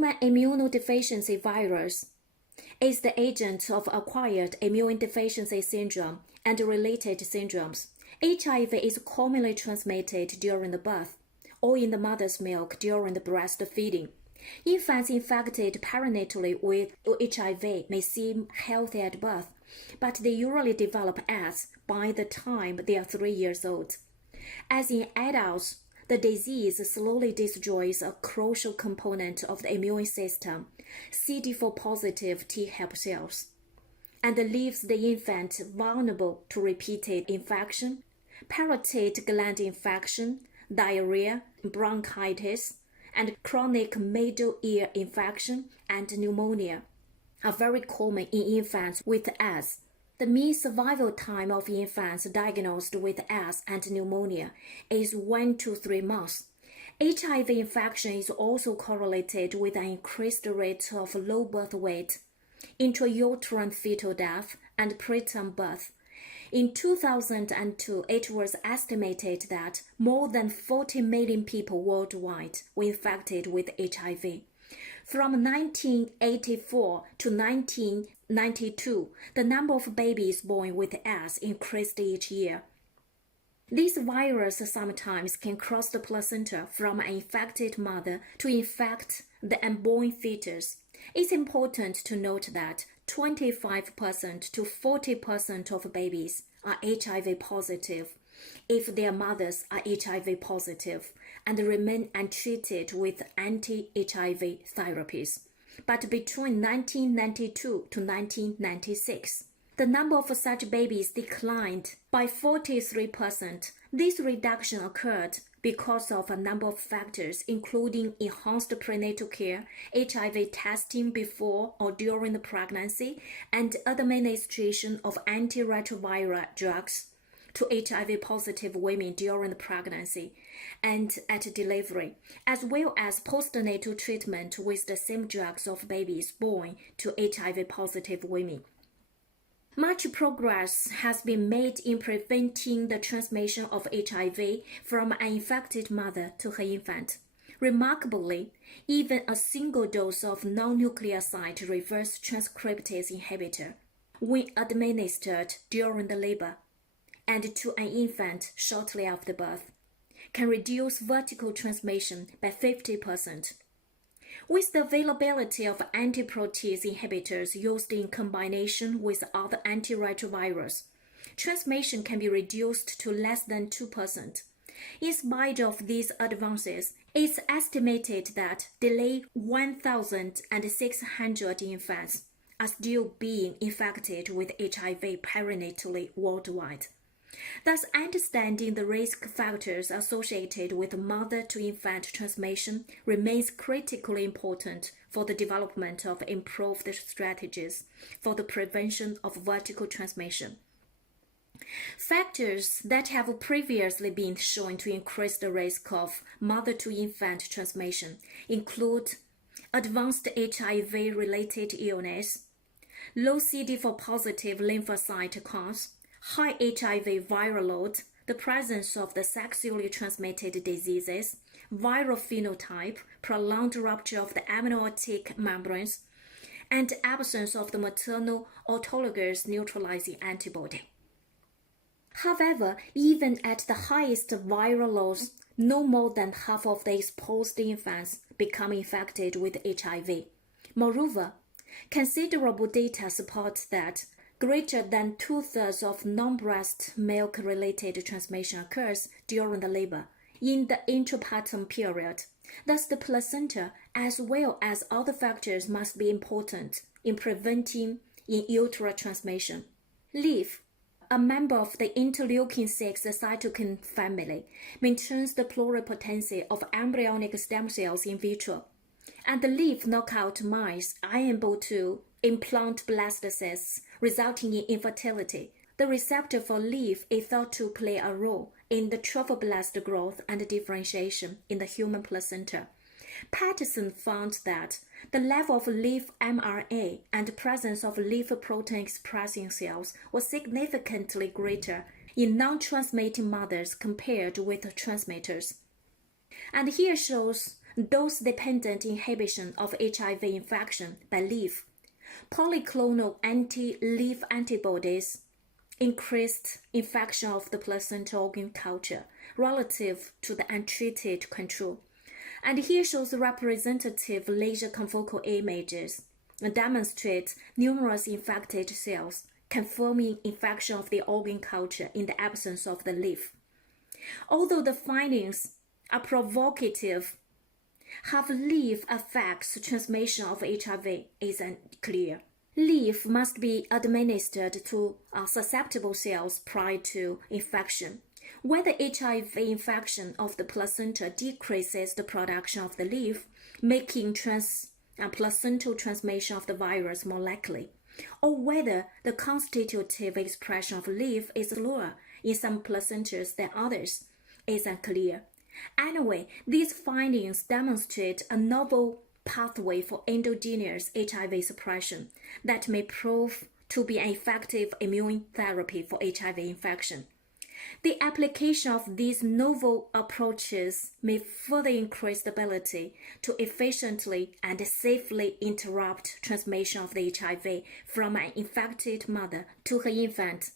Human immunodeficiency virus is the agent of acquired immune deficiency syndrome and related syndromes. HIV is commonly transmitted during the birth or in the mother's milk during the breastfeeding. Infants infected perinatally with HIV may seem healthy at birth, but they usually develop AIDS by the time they are 3 years old. As in adults, the disease slowly destroys a crucial component of the immune system, CD4 positive T helper cells, and leaves the infant vulnerable to repeated infection, parotid gland infection, diarrhea, bronchitis, and chronic middle ear infection and pneumonia are very common in infants with AIDS. The mean survival time of infants diagnosed with AIDS and pneumonia is 1 to 3 months. HIV infection is also correlated with an increased rate of low birth weight, intrauterine fetal death, and preterm birth. In 2002, it was estimated that more than 40 million people worldwide were infected with HIV. From 1984 to 1992, the number of babies born with AIDS increased each year. This virus sometimes can cross the placenta from an infected mother to infect the unborn fetus. It's important to note that 25% to 40% of babies are HIV positive if their mothers are HIV positive and remain untreated with anti-HIV therapies. But between 1992 to 1996, the number of such babies declined by 43%. This reduction occurred because of a number of factors, including enhanced prenatal care, HIV testing before or during the pregnancy, and administration of antiretroviral drugs to HIV-positive women during the pregnancy and at delivery, as well as postnatal treatment with the same drugs of babies born to HIV-positive women. Much progress has been made in preventing the transmission of HIV from an infected mother to her infant. Remarkably, even a single dose of non-nucleoside reverse transcriptase inhibitor, when administered during the labor and to an infant shortly after birth, can reduce vertical transmission by 50%. With the availability of antiprotease inhibitors used in combination with other antiretrovirals, transmission can be reduced to less than 2%. In spite of these advances, it's estimated that nearly 1,600 infants are still being infected with HIV perinatally worldwide. Thus, understanding the risk factors associated with mother-to-infant transmission remains critically important for the development of improved strategies for the prevention of vertical transmission. Factors that have previously been shown to increase the risk of mother-to-infant transmission include advanced HIV-related illness, low CD4 positive lymphocyte counts, high HIV viral load, the presence of the sexually transmitted diseases, viral phenotype, prolonged rupture of the amniotic membranes, and absence of the maternal autologous neutralizing antibody. However, even at the highest viral loads, no more than half of the exposed infants become infected with HIV. Moreover, considerable data support that greater than 2/3 of non-breast milk-related transmission occurs during the labor in the intrapartum period. Thus, the placenta, as well as other factors, must be important in preventing in utero transmission. LEAF, a member of the interleukin-6 cytokine family, maintains the pluripotency of embryonic stem cells in vitro, and the LEAF knockout mice are able to implant blastocysts, resulting in infertility. The receptor for LEAF is thought to play a role in the trophoblast growth and differentiation in the human placenta. Patterson found that the level of LEAF mRNA and presence of LEAF protein expressing cells was significantly greater in non-transmitting mothers compared with transmitters. And here shows dose-dependent inhibition of HIV infection by leaf. Polyclonal anti-leaf antibodies increased infection of the placenta organ culture relative to the untreated control. And here shows representative laser confocal images and demonstrate numerous infected cells, confirming infection of the organ culture in the absence of the leaf. Although the findings are provocative, how leaf affects transmission of HIV is unclear. Leaf must be administered to susceptible cells prior to infection. Whether HIV infection of the placenta decreases the production of the leaf, making placental transmission of the virus more likely, or whether the constitutive expression of leaf is lower in some placentas than others, is unclear. Anyway, these findings demonstrate a novel pathway for endogenous HIV suppression that may prove to be an effective immune therapy for HIV infection. The application of these novel approaches may further increase the ability to efficiently and safely interrupt transmission of the HIV from an infected mother to her infant.